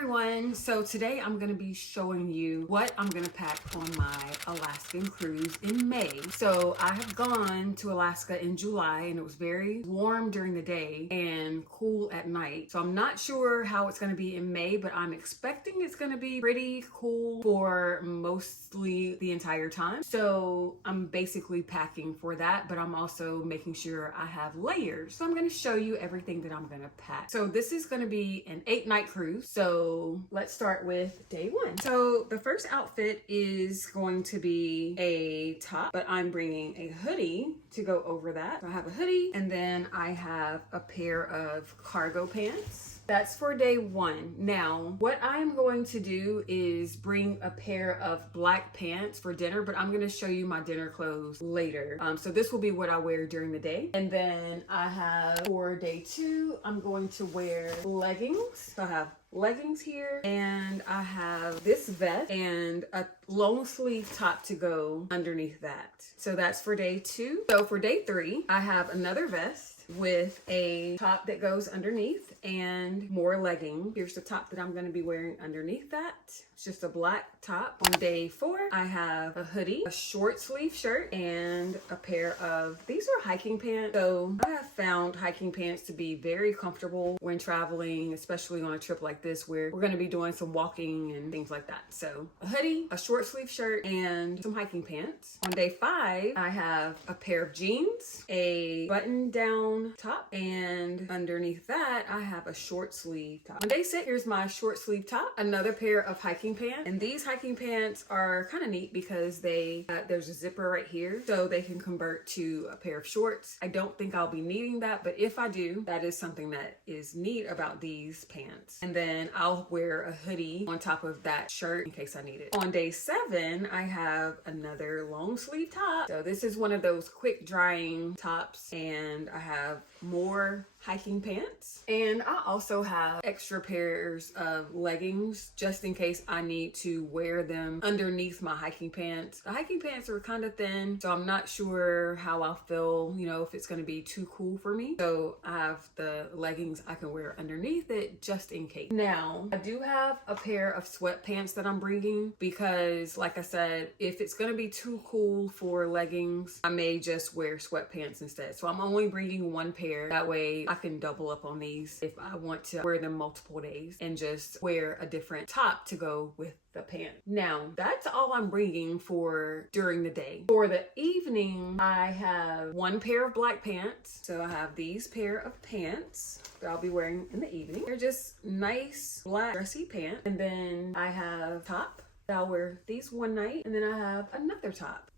everyone, so today I'm going to be showing you what I'm going to pack on my Alaskan cruise in May. So I have gone to Alaska in July and it was very warm during the day and cool at night. So I'm not sure how it's going to be in May, but I'm expecting it's going to be pretty cool for mostly the entire time. So I'm basically packing for that, but I'm also making sure I have layers. So I'm going to show you everything that I'm going to pack. So this is going to be an 8-night cruise. So let's start with day one. So the first outfit is going to be a top, but I'm bringing a hoodie to go over that. So I have a hoodie and then I have a pair of cargo pants. That's for day one. Now, what I'm going to do is bring a pair of black pants for dinner, but I'm going to show you my dinner clothes later. So this will be what I wear during the day. And then I have for day two, I'm going to wear leggings. So I have leggings here and I have this vest and a long sleeve top to go underneath that. So that's for day two. So for day three, I have another vest with a top that goes underneath and more leggings. Here's the top that I'm going to be wearing underneath that. It's just a black top. On day four, I have a hoodie, a short sleeve shirt, and a pair of, these are hiking pants. So I have found hiking pants to be very comfortable when traveling, especially on a trip like this where we're going to be doing some walking and things like that. So a hoodie, a short sleeve shirt, and some hiking pants. On day five, I have a pair of jeans, a button down top, and underneath that, I have a short sleeve top. On day six, here's my short sleeve top, another pair of hiking pants. And these hiking pants are kind of neat because they there's a zipper right here so they can convert to a pair of shorts. I don't think I'll be needing that, but if I do, that is something that is neat about these pants. And then I'll wear a hoodie on top of that shirt in case I need it. On day seven, I have another long sleeve top. So this is one of those quick drying tops, and I have more hiking pants. And I also have extra pairs of leggings just in case I need to wear them underneath my hiking pants. The hiking pants are kind of thin, so I'm not sure how I'll feel, if it's going to be too cool for me. So I have the leggings I can wear underneath it just in case. Now, I do have a pair of sweatpants that I'm bringing because, like I said, if it's going to be too cool for leggings, I may just wear sweatpants instead. So I'm only bringing one pair. That way I can double up on these if I want to wear them multiple days and just wear a different top to go with the pant. Now, that's all I'm bringing for during the day. For the evening, I have one pair of black pants. So I have these pair of pants that I'll be wearing in the evening. They're just nice black dressy pants. And then I have top. I'll wear these one night and then I have another top.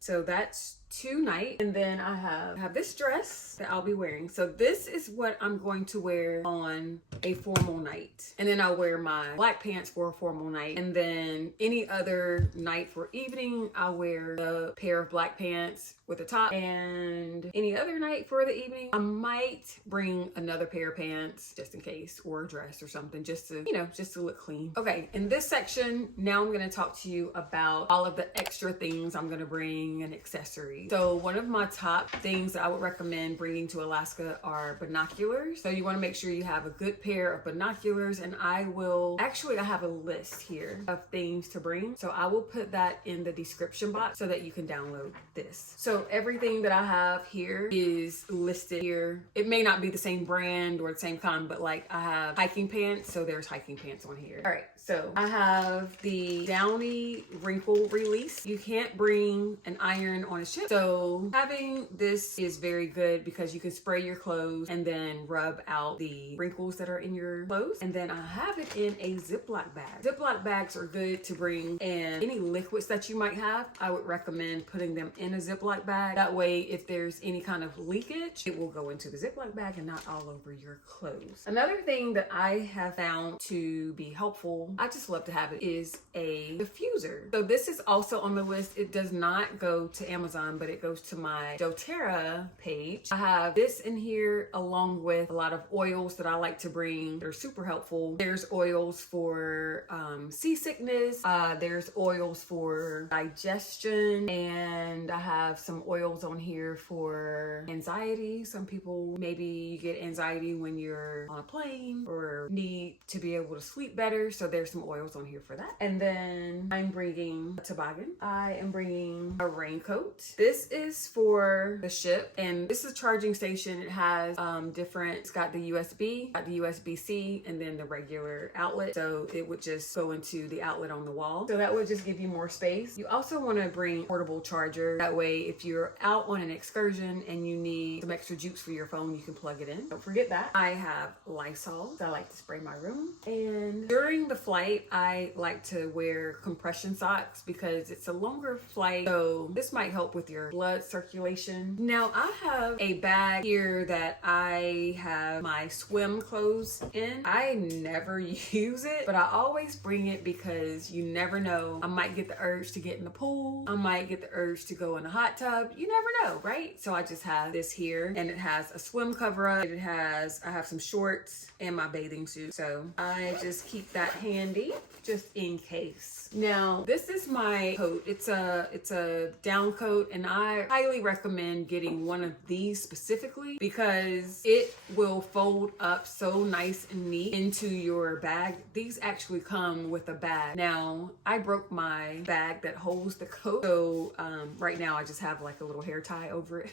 So that's 2 nights. And then I have this dress that I'll be wearing. So this is what I'm going to wear on a formal night. And then I'll wear my black pants for a formal night. And then any other night for evening, I'll wear a pair of black pants with a top. And any other night for the evening, I might bring another pair of pants just in case, or a dress or something, just to, just to look clean. Okay, in this section, now I'm gonna talk to you about all of the extra things I'm gonna bring and accessories. So one of my top things that I would recommend bringing to Alaska are binoculars. So you wanna make sure you have a good pair of binoculars, and I have a list here of things to bring. So I will put that in the description box so that you can download this. So everything that I have here is listed here. It may not be the same brand or the same kind, but like I have hiking pants, so there's hiking pants on here. All right, so I have the Downy wrinkle release. You can't bring an iron on a ship, so having this is very good because you can spray your clothes and then rub out the wrinkles that are in your clothes. And then I have it in a Ziploc bag. Ziploc bags are good to bring, and any liquids that you might have, I would recommend putting them in a Ziploc bag. That way, if there's any kind of leakage, it will go into the Ziploc bag and not all over your clothes. Another thing that I have found to be helpful, I just love to have it, is a diffuser. So this is also on the list. It does not go to Amazon, but it goes to my doTERRA page. I have this in here along with a lot of oils that I like to bring. They're super helpful. There's oils for seasickness. There's oils for digestion, and I have some oils on here for anxiety. Some people, maybe you get anxiety when you're on a plane or need to be able to sleep better. So there's some oils on here for that. And then I'm bringing a toboggan. I am bringing a raincoat. This is for the ship, and this is a charging station. It has different, it's got the USB, got the USB-C, and then the regular outlet. So it would just go into the outlet on the wall. So that would just give you more space. You also want to bring a portable charger. That way, if you're out on an excursion and you need some extra juice for your phone, you can plug it in. Don't forget that. I have Lysol. So I like to spray my room. And during the flight, I like to wear compression socks because it's a longer flight. So this might help with your blood circulation. Now I have a bag here that I have my swim clothes in. I never use it, but I always bring it because you never know. I might get the urge to get in the pool. I might get the urge to go in the hot tub. You never know, right? So I just have this here, and it has a swim cover up. I have some shorts and my bathing suit. So I just keep that handy just in case. Now, this is my coat. It's a down coat, and I highly recommend getting one of these specifically because it will fold up so nice and neat into your bag. These actually come with a bag. Now, I broke my bag that holds the coat, so right now I just have like a little hair tie over it.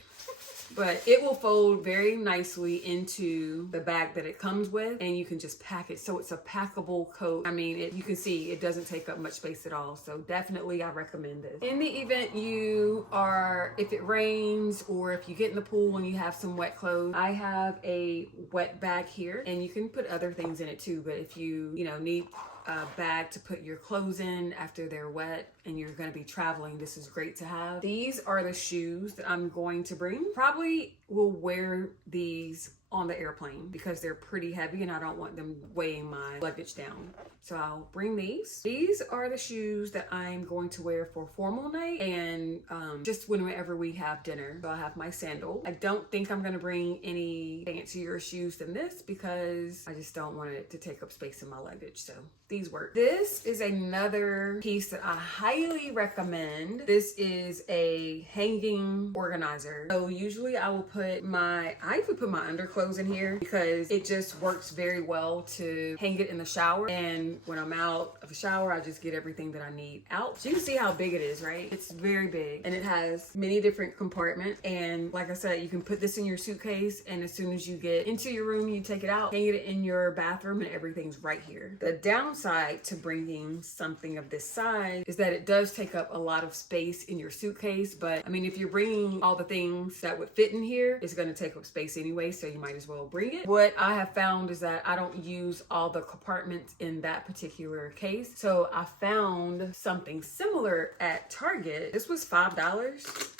But it will fold very nicely into the bag that it comes with, and you can just pack it. So it's a packable coat. I mean, you can see it doesn't take up much space at all. So definitely I recommend this. In the event if it rains or if you get in the pool and you have some wet clothes, I have a wet bag here, and you can put other things in it too. But if you need a bag to put your clothes in after they're wet and you're going to be traveling, this is great to have. These are the shoes that I'm going to bring. Probably will wear these on the airplane because they're pretty heavy and I don't want them weighing my luggage down. So I'll bring these. These are the shoes that I'm going to wear for formal night and just whenever we have dinner. So I have my sandal. I don't think I'm going to bring any fancier shoes than this because I just don't want it to take up space in my luggage. So these work. This is another piece that I highly recommend. This is a hanging organizer. So usually I even put my underclothes in here because it just works very well to hang it in the shower. And when I'm out of the shower, I just get everything that I need out. So you can see how big it is, right? It's very big, and it has many different compartments. And like I said, you can put this in your suitcase, and as soon as you get into your room, you take it out, hang it in your bathroom, and everything's right here. The downside to bringing something of this size is that it does take up a lot of space in your suitcase. But I mean, if you're bringing all the things that would fit in here, it's going to take up space anyway, so you might as well bring it. What I have found is that I don't use all the compartments in that particular case. So I found something similar at Target. This was $5.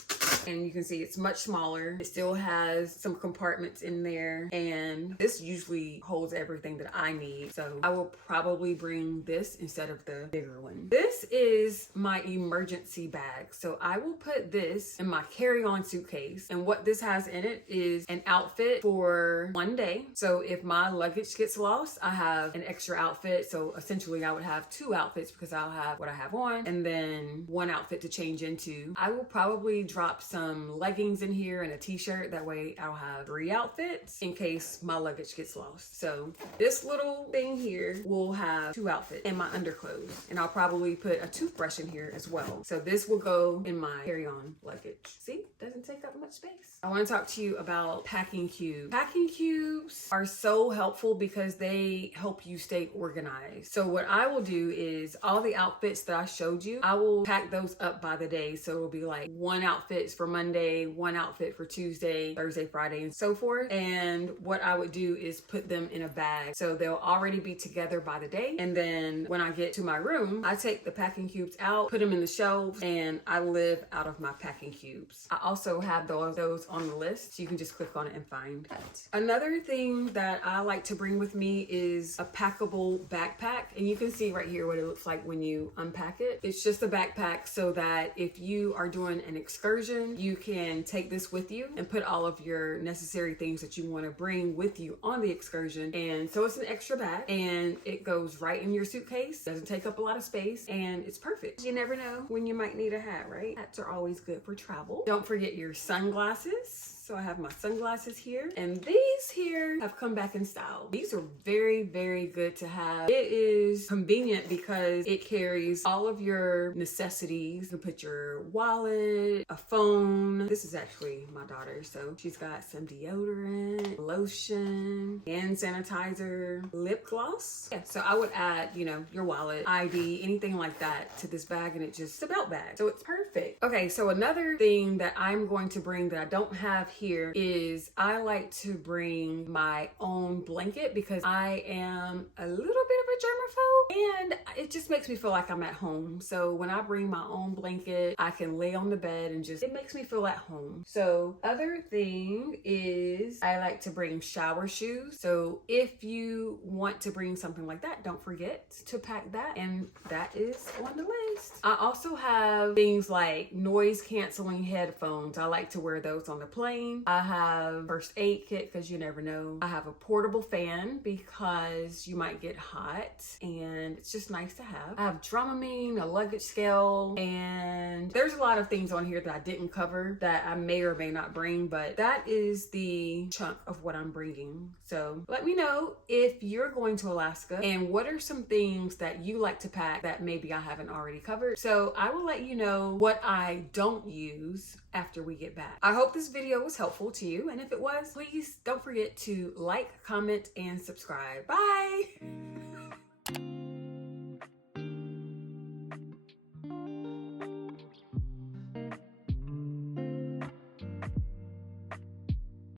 And you can see it's much smaller. It still has some compartments in there, and this usually holds everything that I need. So I will probably bring this instead of the bigger one. This is my emergency bag. So I will put this in my carry-on suitcase, and what this has in it is an outfit for one day. So if my luggage gets lost, I have an extra outfit. So essentially I would have two outfits because I'll have what I have on and then one outfit to change into. I will probably drop some leggings in here and a t-shirt. That way I'll have 3 outfits in case my luggage gets lost. So this little thing here will have 2 outfits and my underclothes. And I'll probably put a toothbrush in here as well. So this will go in my carry-on luggage. See, doesn't take up much space. I want to talk to you about packing cubes. Packing cubes are so helpful because they help you stay organized. So what I will do is all the outfits that I showed you, I will pack those up by the day. So it'll be like 1 outfit for Monday, 1 outfit for Tuesday, Thursday, Friday, and so forth. And what I would do is put them in a bag. So they'll already be together by the day. And then when I get to my room, I take the packing cubes out, put them in the shelves, and I live out of my packing cubes. I also have those on the list. So you can just click on it and find that. Another thing that I like to bring with me is a packable backpack. And you can see right here what it looks like when you unpack it. It's just a backpack so that if you are doing an excursion excursion, you can take this with you and put all of your necessary things that you want to bring with you on the excursion. And so it's an extra bag and it goes right in your suitcase, doesn't take up a lot of space, and it's perfect. You never know when you might need a hat, right? Hats are always good for travel. Don't forget your sunglasses. So I have my sunglasses here, and these here have come back in style. These are very, very good to have. It is convenient because it carries all of your necessities. You can put your wallet, a phone. This is actually my daughter, so she's got some deodorant, lotion, hand sanitizer, lip gloss. Yeah, so I would add, you know, your wallet, ID, anything like that to this bag, and it's just a belt bag. So it's perfect. Okay, so another thing that I'm going to bring that I don't have here is I like to bring my own blanket because I am a little bit of a germaphobe and it just makes me feel like I'm at home. So when I bring my own blanket, I can lay on the bed and just, it makes me feel at home. So other thing is I like to bring shower shoes. So if you want to bring something like that, don't forget to pack that, and that is on the list. I also have things like noise canceling headphones. I like to wear those on the plane. I have first aid kit because you never know. I have a portable fan because you might get hot and it's just nice to have. I have Dramamine, a luggage scale, and there's a lot of things on here that I didn't cover that I may or may not bring, but that is the chunk of what I'm bringing. So let me know if you're going to Alaska and what are some things that you like to pack that maybe I haven't already covered. So I will let you know what I don't use after we get back. I hope this video was helpful to you, and if it was, please don't forget to like, comment, and subscribe. Bye!